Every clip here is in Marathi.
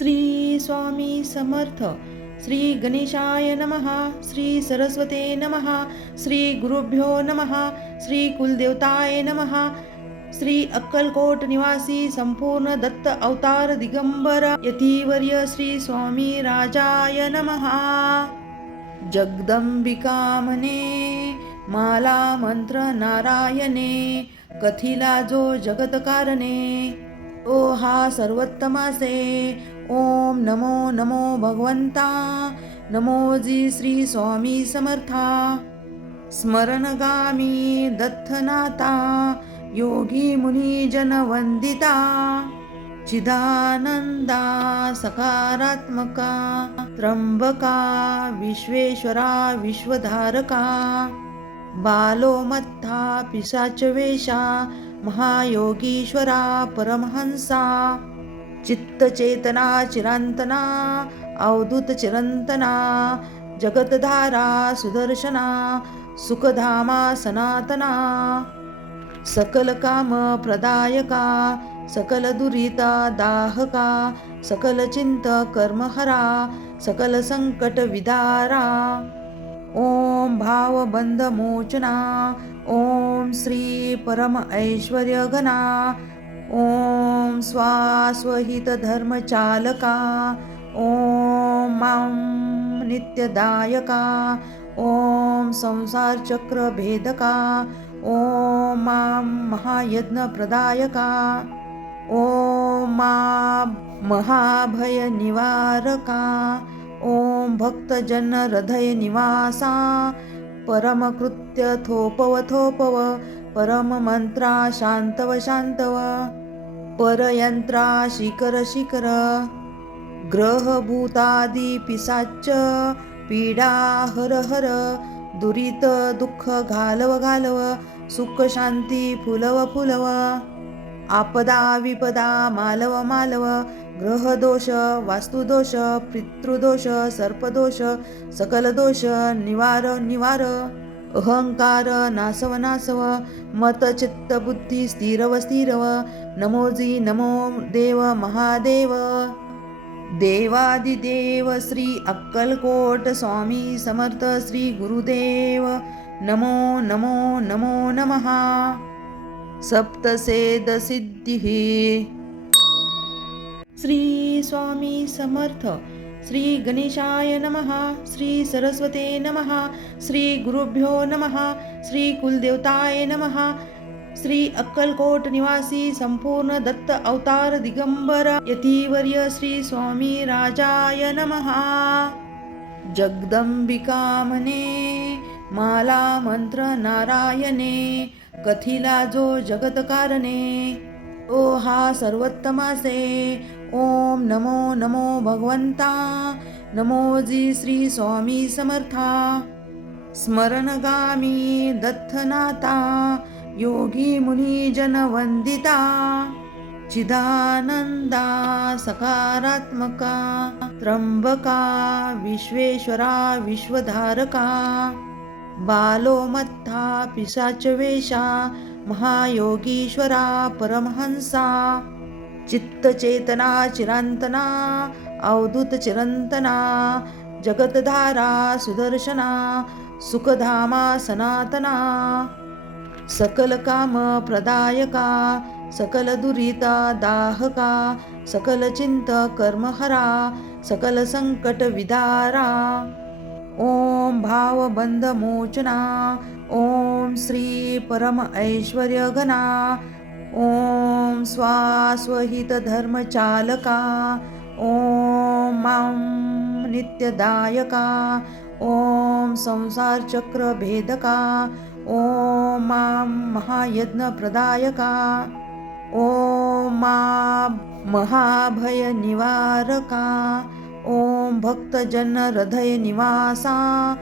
श्री स्वामी समर्थ. श्री गणेशाय नमः. श्री सरस्वते नमः. श्री गुरुभ्यो नमः. श्री कुलदेवताय नमः. श्री अक्कलकोट निवासी संपूर्ण दत्त अवतार दिगंबर यतीवर्य श्री स्वामी राजाय नमः. जगदंबिका म्हणे माला मंत्र नारायणे, कथिला जो जगत कारणे, ओ हा सर्वोत्तमासे. ओम नमो नमो भगवंता, नमो जी श्री स्वामी समर्था. स्मरणगामी दत्तनाथा, योगी मुनी जन वंदिता. चिदानंदा सकारात्मका, त्र्यंबका विश्वेश्वरा विश्वधारका. बालोमत्था पिशाच वेशा, महायोगीश्वरा परमहंसा. चित्तचेतना चिरांतना, अवधूत चिरंतना. जगतधारा सुदर्शना, सुखधामा सनातना. सकल काम प्रदायका, सकल दुरिता दाहका. सकल चिंत कर्महरा, सकल संकट विदारा. ओम भावबंध मोचना, ओम श्री परम ऐश्वर्य घना. ओम स्वास्वहित धर्म चालका. ओम मां नित्यदायका. ओम संसार चक्र भेदका. ओम मां महायज्ञ प्रदायका. ओम मां महाभय निवारका. ओम भक्तजन हृदय निवासा. परमकृत्य थोपव थोपव, परम मंत्रा शांतव शांतव. परयंत्रा शिकर शिकर, ग्रहभूतादि पिशाच. पीडा हर हर, दुरित दुःख घालव घालव. सुख शांती फुलव फुलव. आपदा विपदा मालव मालव. ग्रहदोष वास्तुदोष पितृदोष सर्पदोष, सकल दोष निवार निवार. अहंकार नासव नासव, मत चित्त बुद्धी स्थिरव स्थिरव. नमो जी नमो देव महादेव. देवादिदेव श्री अक्कलकोट स्वामी समर्थ श्री गुरुदेव. नमो नमो नमो नमः. सप्तसेद सिद्धिः. श्री स्वामी समर्थ. श्री गणेशाय नमः. श्री सरस्वते नमः. श्री गुरुभ्यो नमः. श्री कुलदेवताय नमः. श्री अक्कलकोट निवासी संपूर्ण दत्त अवतार दिगंबर यतीवर्य श्री स्वामी राजाय नमः. जगदंबिका म्हणे माला मंत्र नारायणे, कथिला जो जगत कारणे, ओ हा सर्वोत्तमासे. ओम नमो नमो भगवंता, नमो जी श्री स्वामी समर्था. स्मरणगामी दत्तनाथा, योगी मुनी जन वंदिता. चिदानंदा सकारात्मका, त्र्यंबका विश्वेश्वरा विश्वधारका. बालोमत्था पिशाच वेशा, महायोगीश्वरा परमहंसा. चित्तचेतना चिरांतना, अवधूत चिरंतना. जगतधारा सुदर्शना, सुखधामा सनातना. सकल काम प्रदायका, सकल दुरिता दाहका. सकल चिंत कर्महरा, सकल संकट विदारा. ओम भावबंध मोचना, ओम श्री परम ऐश्वर्य घना. ओम स्वास्वहित धर्म चालका. ओम मां नित्यदायका. ओम संसार चक्र भेदका. ओम मां महायज्ञ प्रदायका. ओम मां महाभय निवारका. ओम भक्तजन हृदय निवासा.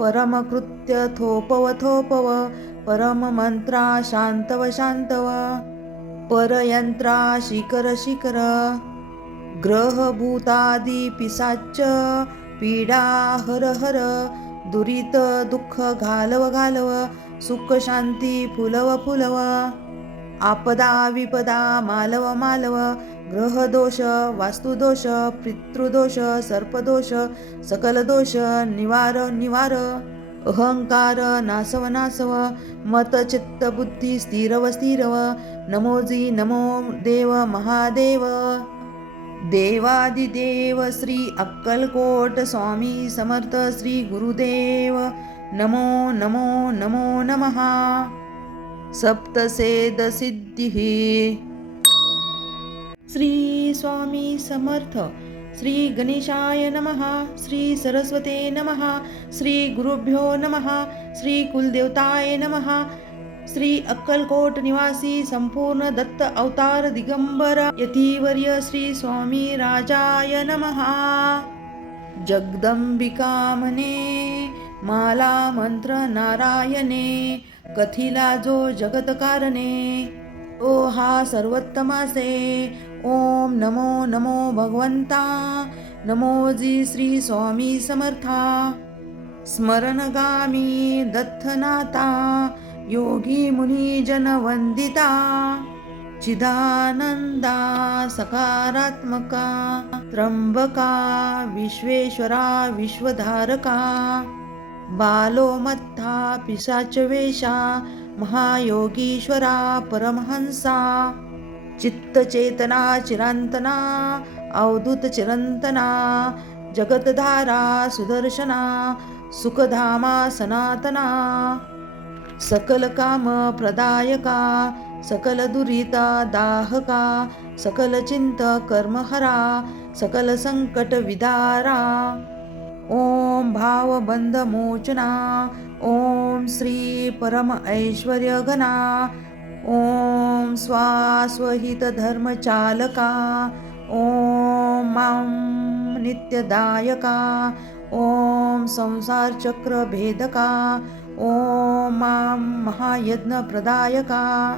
परमकृत्य थोपव थोपव, परम मंत्रा शांतव शांतव. परयंत्रा शिकर शिकर, ग्रहभूतादि पिशाच. पीडा हर हर, दुरित दुःख घालव घालव. सुख शांती फुलव फुलव. आपदा विपदा मालव मालव. ग्रहदोष, वास्तुदोष, पितृदोष, सर्पदोष, सकल दोष निवार निवार. अहंकार नासव नासव, मत चित्त बुद्धी स्थिरव स्थिरव. नमोजी नमो देव महादेव. देवादिदेव श्री अक्कलकोट स्वामी समर्थ श्री गुरुदेव नमो नमो नमो नमः. सप्तसेद सिद्धिः. श्री स्वामी समर्थ. श्री गणेशाय नमः. श्री सरस्वते नमः. श्री गुरुभ्यो नमः. श्री कुलदेवताय नमः. श्री अक्कलकोट निवासी संपूर्ण दत्त अवतार दिगंबर यतिवर्य श्री स्वामी राजाय नमः. जगदंबिका म्हणे माला मंत्र नारायणे, कथिला जो जगत कारणे ओ हा सर्वोत्तमासे. ओम नमो नमो भगवंता. नमोजी श्री स्वामी समर्था. स्मरणगामी दत्तनाथा, योगी मुनी जन वंदिता. चिदानंदा सकारात्मका, त्र्यंबका विश्वेश्वरा विश्वधारका. बालो मत्था पिशाच वेशा, महायोगीश्वरा परमहंसा. चित्तचेतना चिरांतना, अवधूत चिरंतना. जगतधारा सुदर्शना, सुखधामा सनातना. सकल काम प्रदायका, सकल दुरिता दाहका. सकल चिंत कर्महरा, सकल संकट विदारा. ओम भाव बंध मोचना. ओम श्री परम ऐश्वर्य घना. ओम स्वास्वहित धर्म चालका. ओम मां नित्यदायका. ओम संसार चक्र भेदका. ओम मां महायज्ञ प्रदायका.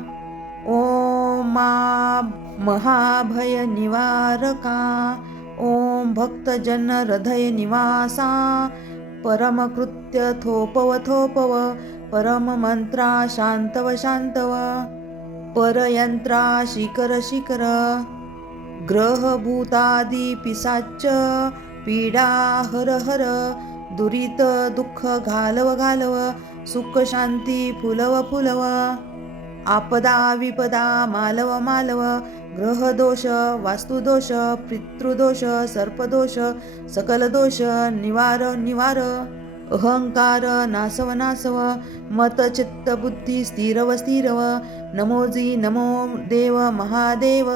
ओम मां महाभय निवारका. ओम भक्तजन हृदय निवासा. परम कृत्य थोपव थोपव. परम मंत्रा शांतव शांतव. परयंत्रा शिखर शिखर. ग्रह भूतादी पिसाच, पीडा हर हर. दुरित दुःख घालव घालव. सुख शांती फुलव फुलव. आपदा विपदा मालव मालव. ग्रहदोष, वास्तुदोष, पितृदोष, सर्पदोष, सकल दोष निवार निवार. अहंकार नासव नासव, मत चित्त बुद्धी स्थिरव स्थिरव. नमोजी नमो देव महादेव.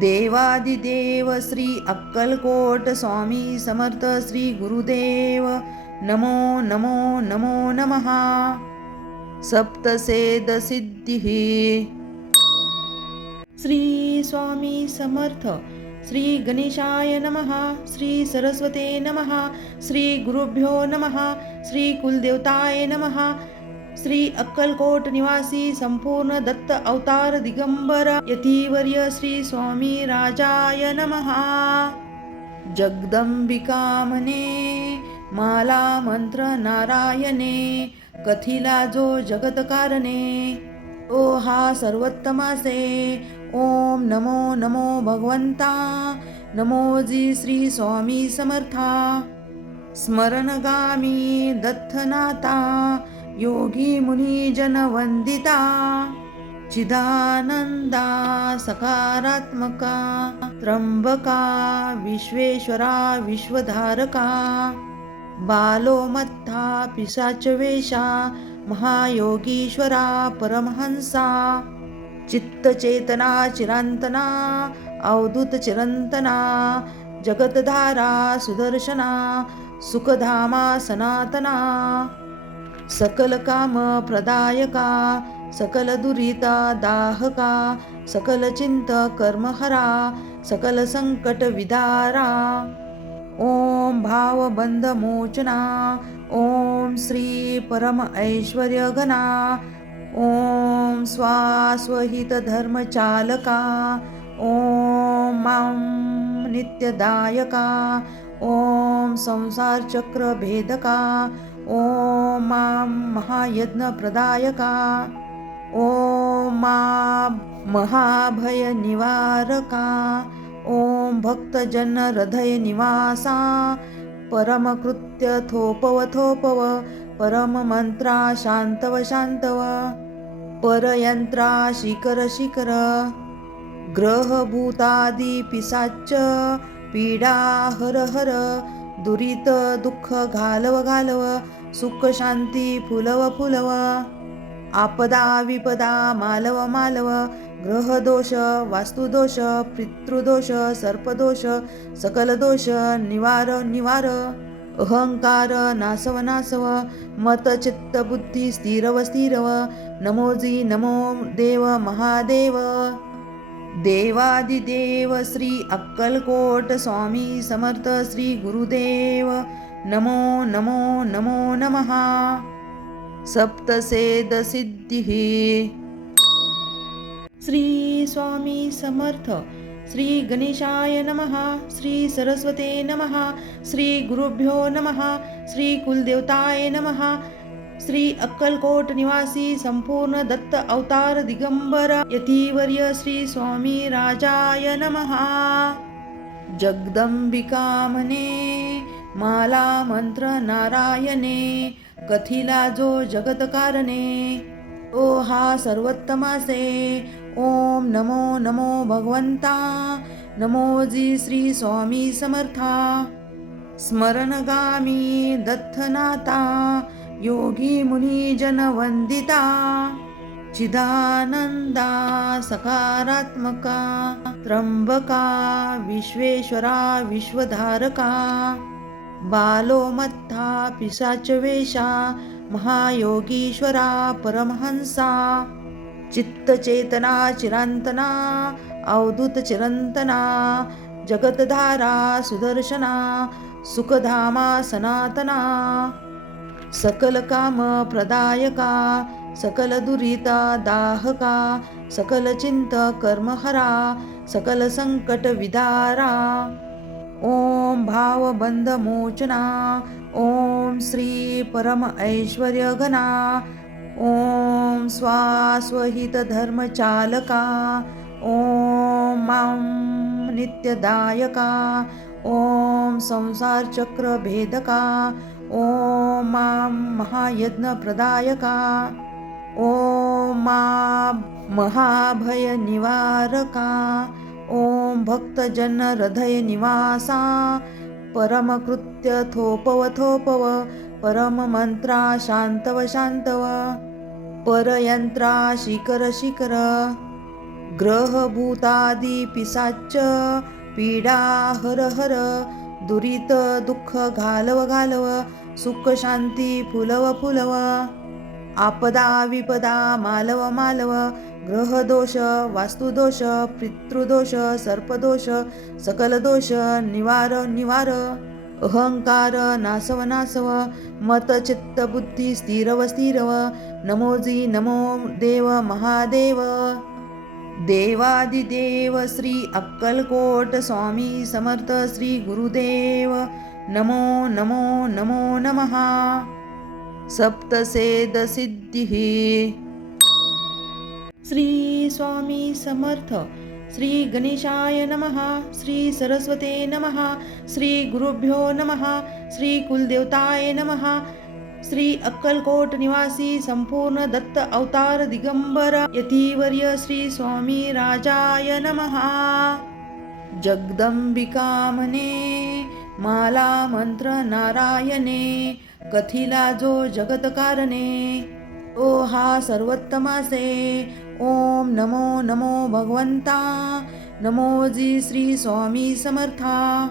देवादिदेव श्री अक्कलकोट स्वामी समर्थ श्री गुरुदेव नमो नमो नमो नमः. सप्तसेद सिद्धिः. श्री स्वामी समर्थ. श्री गणेशाय नमः. श्री सरस्वते नमः. श्री गुरुभ्यो नमः. श्री कुलदेवताय नमः. श्री अक्कलकोट निवासी संपूर्ण दत्त अवतार दिगंबर यतिवर्य श्री स्वामी राजाय नमः. जगदंबिका म्हणे माला मंत्र नारायणे, कथिला जो जगत कारणे ओ हा सर्वोत्तमासे. ओम नमो नमो भगवंता. नमोजी श्री स्वामी समर्था. स्मरणगामी दत्तनाथा, योगी मुनी जन वंदिता. चिदानंदा सकारात्मका, त्र्यंबका विश्वेश्वरा विश्वधारका. बालो मत्था पिशाच वेशा, महायोगीश्वरा परमहंसा. चित्तचेतना चिरांतना, अवधूत चिरंतना. जगतधारा सुदर्शना, सुखधामा सनातना. सकल काम प्रदायका, सकल दुरिता दाहका. सकल चिंत कर्महरा, सकल संकट विदारा. ओम भाव बंध मोचना. ओम श्री परम ऐश्वर्य घना. ओम स्वास्वहित धर्म चालका. ओम मां नित्यदायका. ओम संसार चक्र भेदका. ओम मां महायज्ञ प्रदायका. ओम मा महाभय निवारका, ओम भक्तजन हृदय निवासा, परमकृत्य थोपव थोपव, परम मंत्रा शांतव शांतव, परयंत्रा शिकर शिकर, ग्रहभूतादि पिसाच पीडा हर हर, दुरित दुःख घालव घालव, सुख शांती फुलव फुलव, आपदा विपदा मालव मालव, ग्रहदोष वास्तुदोष पितृदोष सर्पदोष सकल दोष निवार निवार, अहंकार नासव नासव, मत चित्त बुद्धी स्थिरव स्थिरव, नमोजी नमो देव महादेव, देवादिदेव श्री अक्कलकोट स्वामी समर्थ श्री गुरुदेव नमो नमो नमो नमः. सप्तसेद सिद्धिः. श्री स्वामी समर्थ. श्री गणेशाय नमः. श्री सरस्वते नमः. श्री गुरुभ्यो नमः. श्री कुलदेवताय नमः. श्री अक्कलकोट निवासी संपूर्ण दत्त अवतार दिगंबर यतीवर्य श्री स्वामी राजाय नमः. जगदंबिका म्हणे माला मंत्र नारायणे, कथिला जो जगत कारणे, ओ हा सर्वोत्तमासे. ओम नमो नमो भगवंता, नमोजी श्री स्वामी समर्था. स्मरणगामी दत्तनाथा, योगी मुनी जन वंदिता, चिदानंदा सकारात्मका, त्र्यंबका विश्वेश्वरा विश्वधारका, बालोमत्था पिशाच वेशा, महायोगीश्वरा परमहंसा, चित्तचेतना चिरांतना, अवधूत चिरंतना, जगतधारा सुदर्शना, सुखधामा सनातना, सकल काम प्रदायका, सकल दुरिता दाहका, सकल चिंत कर्महरा, सकल संकट विदारा, ओम भावबंध मोचना, ओम श्री परम ऐश्वर्य घना, ओम स्वास्वहित धर्म चालका, ओम मां नित्यदायका, ओम संसार चक्र भेदका, ओम मां महायज्ञ प्रदायका, ओम मा महाभय निवारका, ओम भक्तजन हृदय निवासा, परमकृत्य थोपव थोपव, परम मंत्रा शांतव शांतव, परयंत्रा शिकर शिकर, ग्रहभूतादि पिसाच पीडा हर हर, दुरित दुःख घालव घालव, सुख शांती फुलव फुलव, आपदा विपदा मालव मालव, ग्रहदोष वास्तुदोष पितृदोष सर्पदोष सकल दोष निवार निवार, अहंकार नासव नासव, मत चित्त बुद्धी स्थिरव स्थिरव, नमोजी नमो देव महादेव, देवादिदेव श्री अक्कलकोट स्वामी समर्थ श्री गुरुदेव नमो नमो नमो नमः. सप्तसेद सिद्धिः. श्री स्वामी समर्थ. श्री गणेशाय नमः. श्री सरस्वते नमः. श्री गुरुभ्यो नमः. श्री कुलदेवताय नमः. श्री अक्कलकोट निवासी संपूर्ण दत्त अवतार दिगंबर यतीवर्य श्री स्वामी राजाय नमः. जगदंबिका म्हणे माला मंत्र नारायणे, कथिला जो जगत कारणे, ओ हा सर्वोत्तमासे. ओम नमो नमो भगवंता, नमोजी श्री स्वामी समर्था.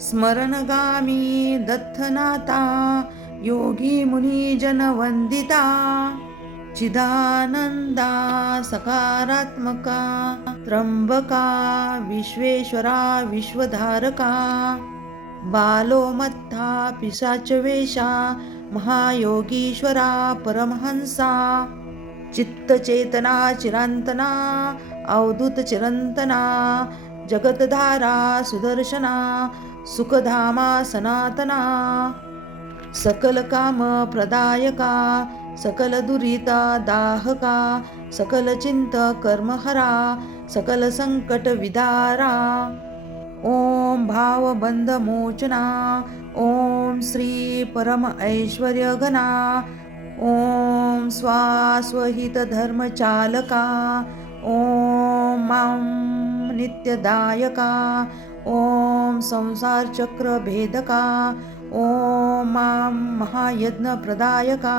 स्मरणगामी दत्तनाथा, योगी मुनी जन वंदिता, चिदानंदा सकारात्मका, त्र्यंबका विश्वेश्वरा विश्वधारका, बालोमत्था पिशाच वेशा, महायोगीश्वरा परमहंसा, चित्तचेतना चिरांतना, अवधूत चिरंतना, जगतधारा सुदर्शना, सुखधामा सनातना, सकल काम प्रदायका, सकल दुरिता दाहका सकल चिंत कर्महरा सकल संकट विदारा ओम भावबंध मोचना ओम श्री परम ऐश्वर्य घना ओम स्वास्वहित धर्म चालका ओम मां नित्यदायका ओम संसार चक्र भेदका ओम मां महायज्ञ प्रदायका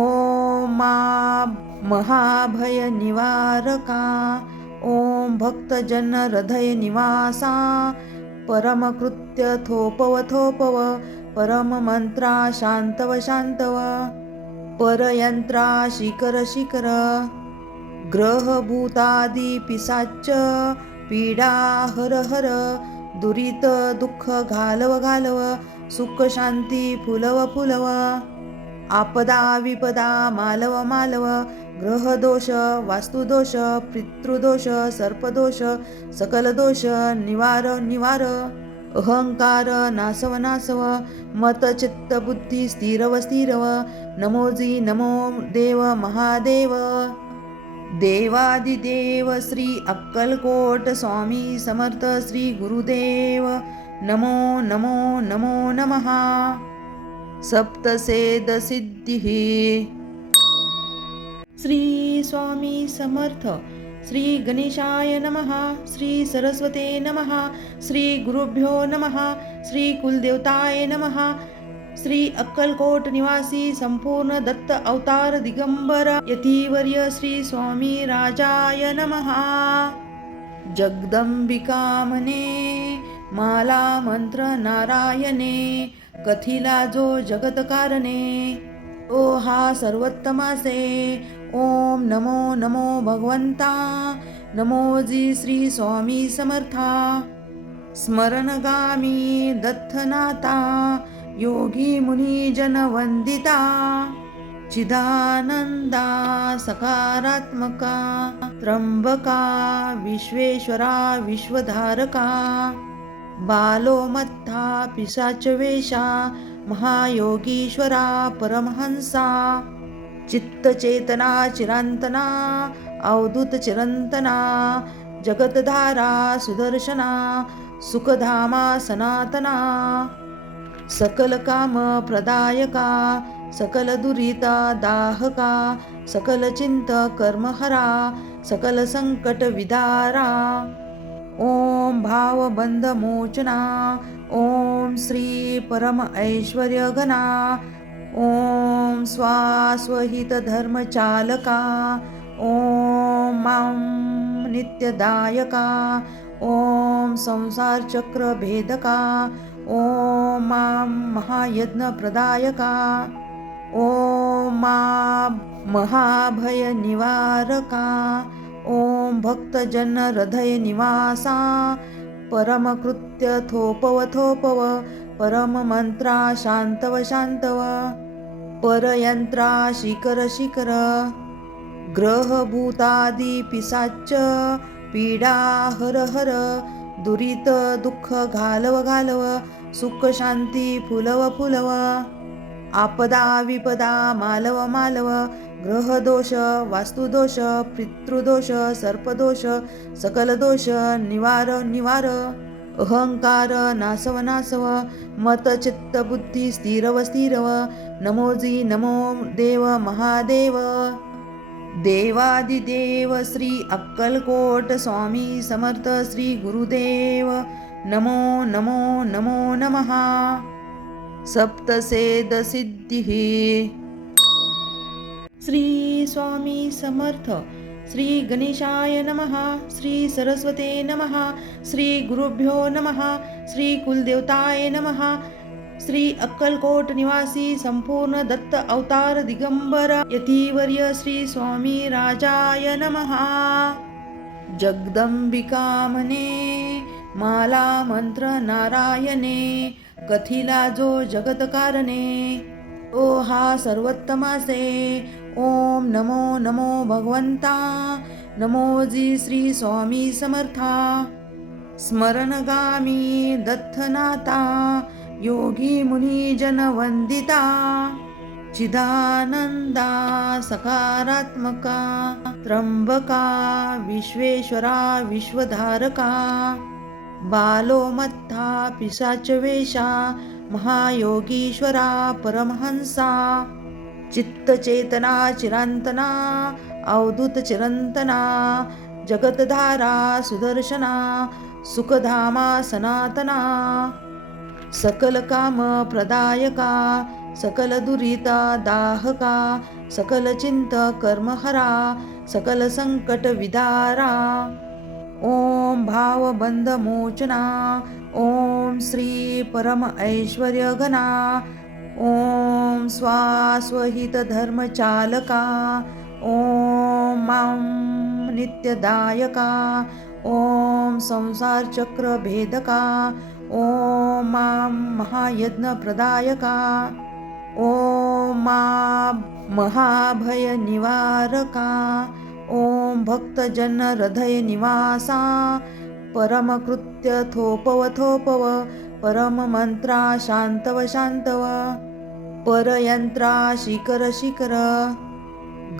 ओम मां महाभय निवारका ओम भक्तजन हृदय निवासा परम कृत्य थोपव थोपव परम मंत्रा शांतव शांतव परयंत्रा शिखर शिखर ग्रहभूतादि पिसाच पीडा हर हर दुरित दुःख घालव घालव सुख शांती फुलव फुलव आपदा विपदा मालव मालव ग्रहदोष वास्तुदोष पितृदोष सर्पदोष सकल दोष निवार निवार अहंकार नासव नासव मत चित्त बुद्धी स्थिरव स्थिरव नमोजी नमो देव महादेव देवादिदेव श्री अक्कलकोट स्वामी समर्थ श्री गुरुदेव नमो नमो नमो नमः सप्तसेद सिद्धिः श्री स्वामी समर्थ श्री गणेशाय नमः श्री सरस्वते नमः श्री गुरुभ्यो नमः श्री कुलदेवताय नमः श्री अक्कलकोट निवासी संपूर्ण दत्त अवतार दिगंबर यतिवर्य श्री स्वामी राजाय नमः जगदंबिका मने माला मंत्र नारायणे कथिला जो जगत कारणे ओ हा सर्वोत्तमासे ओम नमो नमो भगवंता नमो जी श्री स्वामी समर्था स्मरणगामी दत्तनाथा योगी मुनी जन वंदिता चिदानंदा सकारात्मका त्र्यंबका विश्वेश्वरा विश्वधारका बालोमत्था पिशाच वेशा महायोगीश्वरा परमहंसा चित्तचेतना चिरांतना अवधूत चिरंतना जगतधारा सुदर्शना सुखधामा सनातना सकल काम प्रदायका सकल दुरिता दाहका सकल चिंत कर्महरा सकल संकट विदारा ओम भावबंध मोचना ओम श्री परम ऐश्वर्य घना ओम स्वास्वहित धर्म चालका ओम मां नित्यदायका ओम संसार चक्र भेदका ओम मां महायज्ञ प्रदायका ओम मां महाभय निवारका ओम भक्तजन हृदय निवासा परम कृत्य थोपव थोपव परम मंत्रा शांतव शांतव परयंत्रा शिखर शिखर ग्रहभूतादि पिसाच पीडा हर हर दुरित दुःख घालव घालव सुख शांती फुलव फुलव आपदा विपदा मालव मालव ग्रहदोष वास्तुदोष पितृदोष सर्पदोष सकल दोष निवार निवार अहंकार नासव नासव मत चित्त बुद्धी स्थिरव स्थिरव नमोजी नमो देव महादेव देवादिदेव श्री अक्कलकोट स्वामी समर्थ श्री गुरुदेव नमो नमो नमो नमः सप्तसेद सिद्धिः श्री स्वामी समर्थ श्री गणेशाय नमः श्री सरस्वते नमः श्री गुरुभ्यो नमः श्री कुलदेवताय नमः श्री अक्कलकोट निवासी संपूर्ण दत्त अवतार दिगंबर यतिवर्य श्री स्वामी राजाय नमः जगदंबिका मने माला मंत्र नारायणे कथिला जो जगत कारणे ओ हा सर्वोत्तमासे ओम नमो नमो भगवंता नमो जी श्री स्वामी समर्था स्मरणगामी दत्तनाथा योगी मुनी जन वंदिता चिदानंदा सकारात्मका त्र्यंबका विश्वेश्वरा विश्वधारका बालो मत्था पिशाच वेशा महायोगीश्वरा परमहंसा चित्तचेतना चिरांतना अवधूत चिरंतना जगतधारा सुदर्शना सुखधामा सनातना सकल काम प्रदायका सकल दुरिता दाहका सकल चिंत कर्महरा सकल संकट विदारा ओम भावबंध मोचना ओम श्री परम ऐश्वर्य घना ओम स्वास्वहित धर्मचालका ओम मां नित्यदायका ओम संसार चक्र भेदका ओम मां महायज्ञ प्रदायका ओम मां महाभय निवारका ओम भक्तजन हृदय निवासा परमकृत्य थोपव थोपव परम मंत्रा शांतव शांतव परयंत्रा शिखर शिखर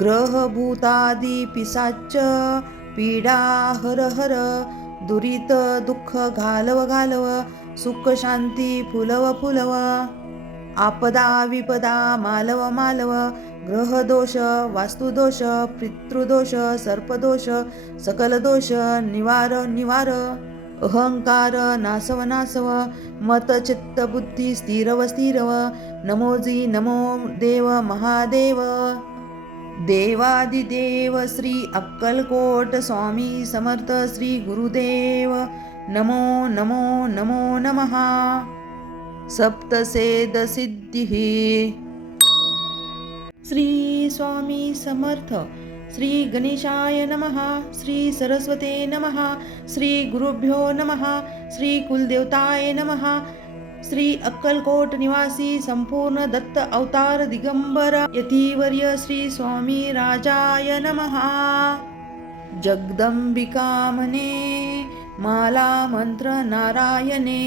ग्रहभूतादि पिशाच पीडा हर हर दुरित दुःख घालव घालव सुख शांती फुलव फुलव आपदा विपदा मालव मालव ग्रहदोष वास्तुदोष पितृदोष सर्पदोष सकल दोष निवार निवार अहंकार नासव नासव मत चित्त बुद्धी स्थिरव स्थिरव नमोजी नमो देव महादेव देवादिदेव श्री अक्कलकोट स्वामी समर्थ श्री गुरुदेव नमो नमो नमो नमः सप्तसेद सिद्धिः श्री स्वामी समर्थ श्री गणेशाय नमः श्री सरस्वते नमः श्री गुरुभ्यो नमः श्री कुलदेवताय नमः श्री अक्कलकोट निवासी संपूर्ण दत्त अवतार दिगंबर यतिवर्य श्री स्वामी राजाय नमः जगदंबिका मने माला मंत्र नारायणे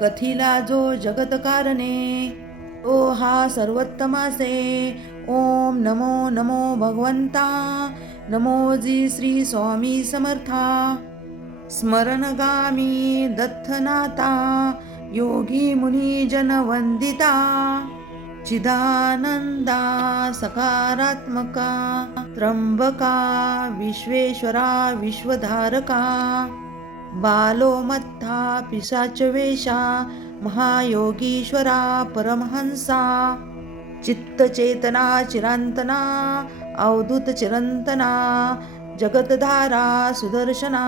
कथिला जो जगत कारणे ओ हा सर्वोत्तमासे ओम नमो नमो भगवंता नमो जी श्री स्वामी समर्था स्मरणगामी दत्तनाथा योगी मुनी जन वंदिता चिदानंदा सकारात्मका त्र्यंबका विश्वेश्वरा विश्वधारका बालो मत्था पिशाच वेशा महायोगीश्वरा परमहंसा चित्तचेतना चिरांतना अवधूत चिरंतना जगतधारा सुदर्शना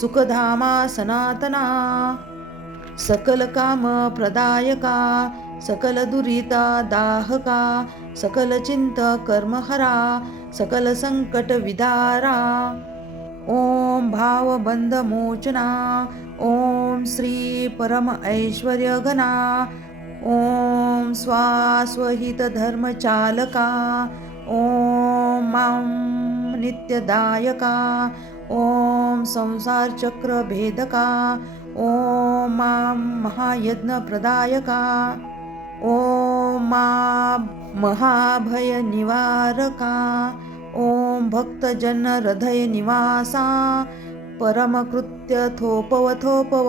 सुखधामा सनातना सकल काम प्रदायका सकल दुरिता दाहका सकल चिंत कर्महरा सकल संकट विदारा ओम भावबंध मोचना ओम श्री परम ऐश्वर्य घना ओम स्वास्वहित धर्मचालका ओम मां नित्यदायका ओम संसार चक्र भेदका ओम मां महायज्ञ प्रदायका ओम मां महाभय निवारका ओम भक्तजन हृदय निवासा परमकृत्य थोपव थोपव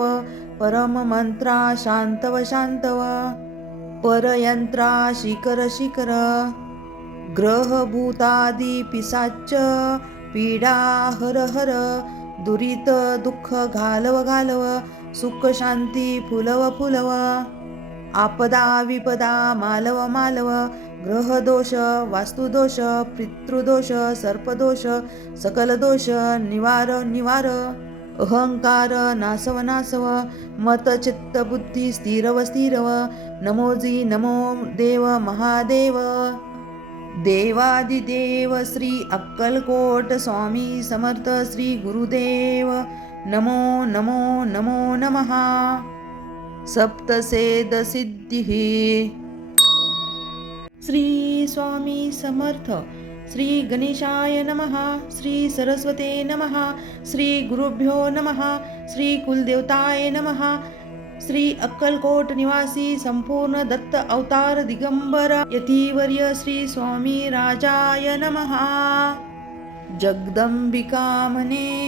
परम मंत्रा शांतव शांतव परयंत्रा शिखर शिखर ग्रहभूतादि पिशाच पीडा हर हर दुरित दुःख घालव घालव सुख शांती फुलव फुलव आपदा विपदा मालव मालव ग्रहदोष वास्तुदोष पितृदोष सर्पदोष सकल दोष निवार निवार अहंकार नासव नासव मत चित्त बुद्धी स्थिरव स्थिरव नमोजी नमो देव महादेव देवादिदेव श्री अक्कलकोट स्वामी समर्थ श्री गुरुदेव नमो नमो नमो नमः सप्तसेद सिद्धिः श्री स्वामी समर्थ श्री गणेशाय नमः श्री सरस्वते नमः श्री गुरुभ्यो नमः श्री कुलदेवताय नमः श्री अक्कलकोट निवासी संपूर्ण दत्त अवतार दिगंबर यतीवर्य श्री स्वामी राजाय नमः. जगदंबिका म्हणे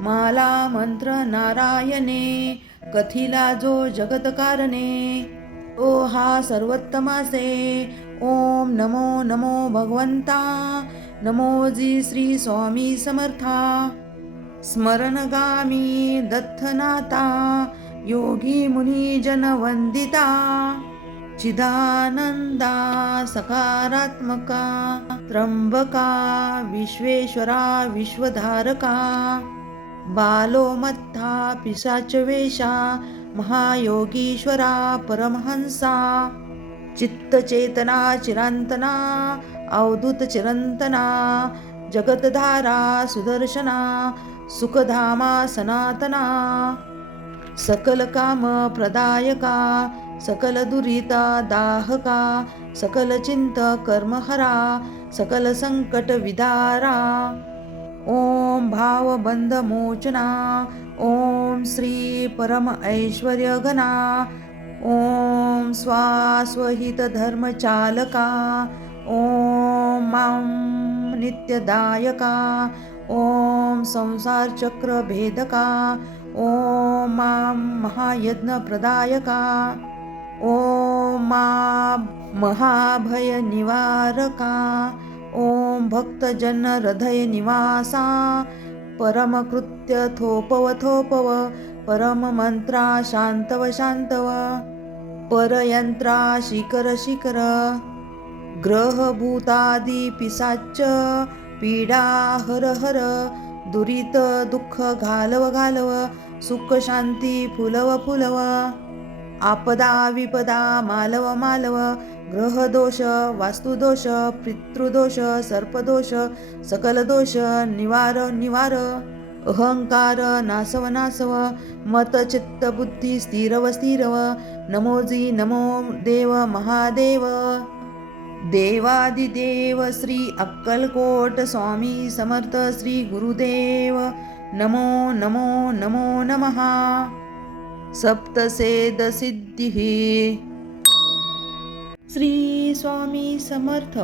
माला मंत्र नारायणे, कथिला जो जगत कारणे, तो हा सर्वोत्तमासे. ओम नमो नमो भगवंता, नमोजी श्री स्वामी समर्था. स्मरणगामी दत्तनाथा, योगी मुनी जन वंदिता. चिदानंदा सकारात्मका, त्र्यंबका विश्वेश्वरा विश्वधारका. बालोमत्था पिशाच वेशा, महायोगीश्वरा परमहंसा. चित्तचेतना चिरांतना, अवधूत चिरंतना. जगतधारा सुदर्शना, सुखधामा सनातना. सकल काम प्रदायका, सकल दुरिता दाहका. सकल चिंत कर्महरा, सकल संकट विदारा. ओम भावबंध मोचना, ओम श्री परम ऐश्वर्य घना. ओम स्वास्वहित धर्म चालका. ओम मां नित्यदायका. ओम संसार चक्र भेदका. ओम मां महायज्ञ प्रदायका. ओम मां महाभय निवारका. ओम भक्तजन हृदय निवासा. परम कृत्य थोपव थोपव, परम मंत्रा शांतव शांतव. परयंत्रा शिखर शिखर, ग्रह भूतादी पिसाच. पीडा हर हर, दुरित दुःख घालव घालव. सुख शांती फुलव फुलव. आपदा विपदा मालव मालव. ग्रहदोष वास्तुदोष पितृदोष सर्पदोष सकल दोष निवार निवार. अहंकार नासव नासव, मत चित्त बुद्धी स्थिरव स्थिरव. नमोजी नमो देव महादेव. देवादिदेव श्री अक्कलकोट स्वामी समर्थ श्री गुरुदेव. नमो नमो नमो नमः. सप्तसेद सिद्धिः. श्री स्वामी समर्थ.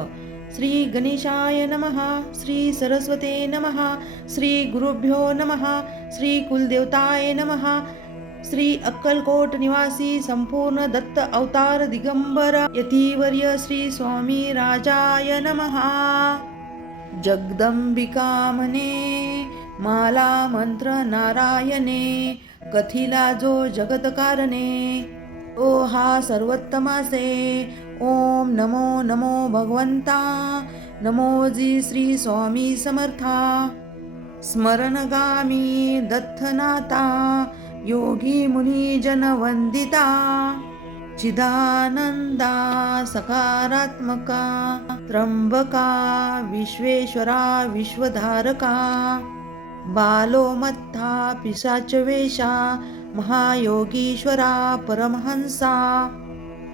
श्री गणेशाय नमः. श्री सरस्वते नमः. श्री गुरुभ्यो नमः. श्री कुलदेवताय नमः. श्री अक्कलकोट निवासी संपूर्ण दत्त अवतार दिगंबर यतीवर्य श्री स्वामी राजाय नमः. जगदंबिका म्हणे माला मंत्र नारायणे, कथिला जो जगत कारणे, तो हा सर्वोत्तमासे. ओम नमो नमो भगवंता, नमोजी श्री स्वामी समर्था. स्मरणगामी दत्तनाथा, योगी मुनी जन वंदिता. चिदानंदा सकारात्मका, त्र्यंबका विश्वेश्वरा विश्वधारका. बालोमत्था पिशाच वेशा, महायोगीश्वरा परमहंसा.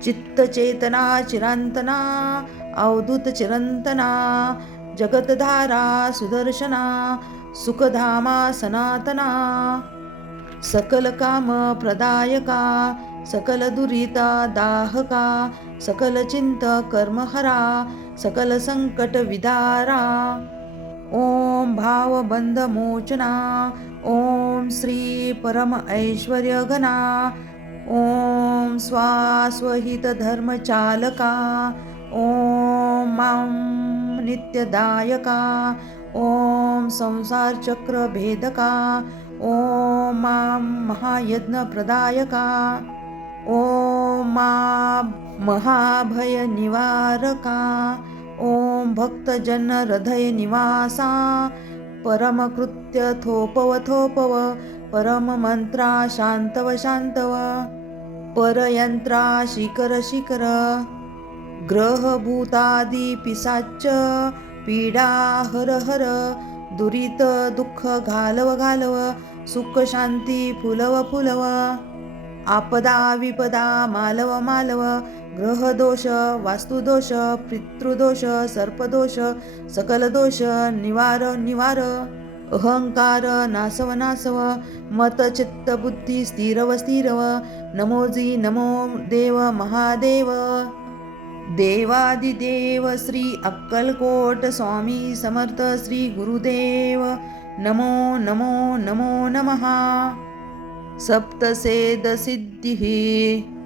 चित्तचेतना चिरांतना, अवधूत चिरंतना. जगतधारा सुदर्शना, सुखधामा सनातना. सकल काम प्रदायका, सकल दुरिता दाहका. सकल चिंत कर्महरा, सकल संकट विदारा. ओम भावबंध मोचना, ओम श्री परम ऐश्वर्य घना. ओम स्वास्वहित धर्म चालका. ओम मां नित्यदायका. ओम संसार चक्र भेदका. ओम मां महायज्ञ प्रदायका. ओम मां महाभय निवारका. ओम भक्तजन हृदय निवासा. परम कृत्य थोपव थोपव, परम मंत्रा शांतव शांतव. परयंत्रा शिखर शिखर, ग्रह भूतादी पिसाच. पीडा हर हर, दुरित दुःख घालव घालव. सुख शांती फुलव फुलव. आपदा विपदा मालव मालव. ग्रहदोष वास्तुदोष पितृदोष सर्पदोष सकल दोष निवार निवार. अहंकार नासव नासव, मत चित्त बुद्धी स्थिरव स्थिरव. नमोजी नमो देव महादेव. देवादिदेव श्री अक्कलकोट स्वामी समर्थ श्री गुरुदेव. नमो नमो नमो नमः. सप्तसेद सिद्धिः.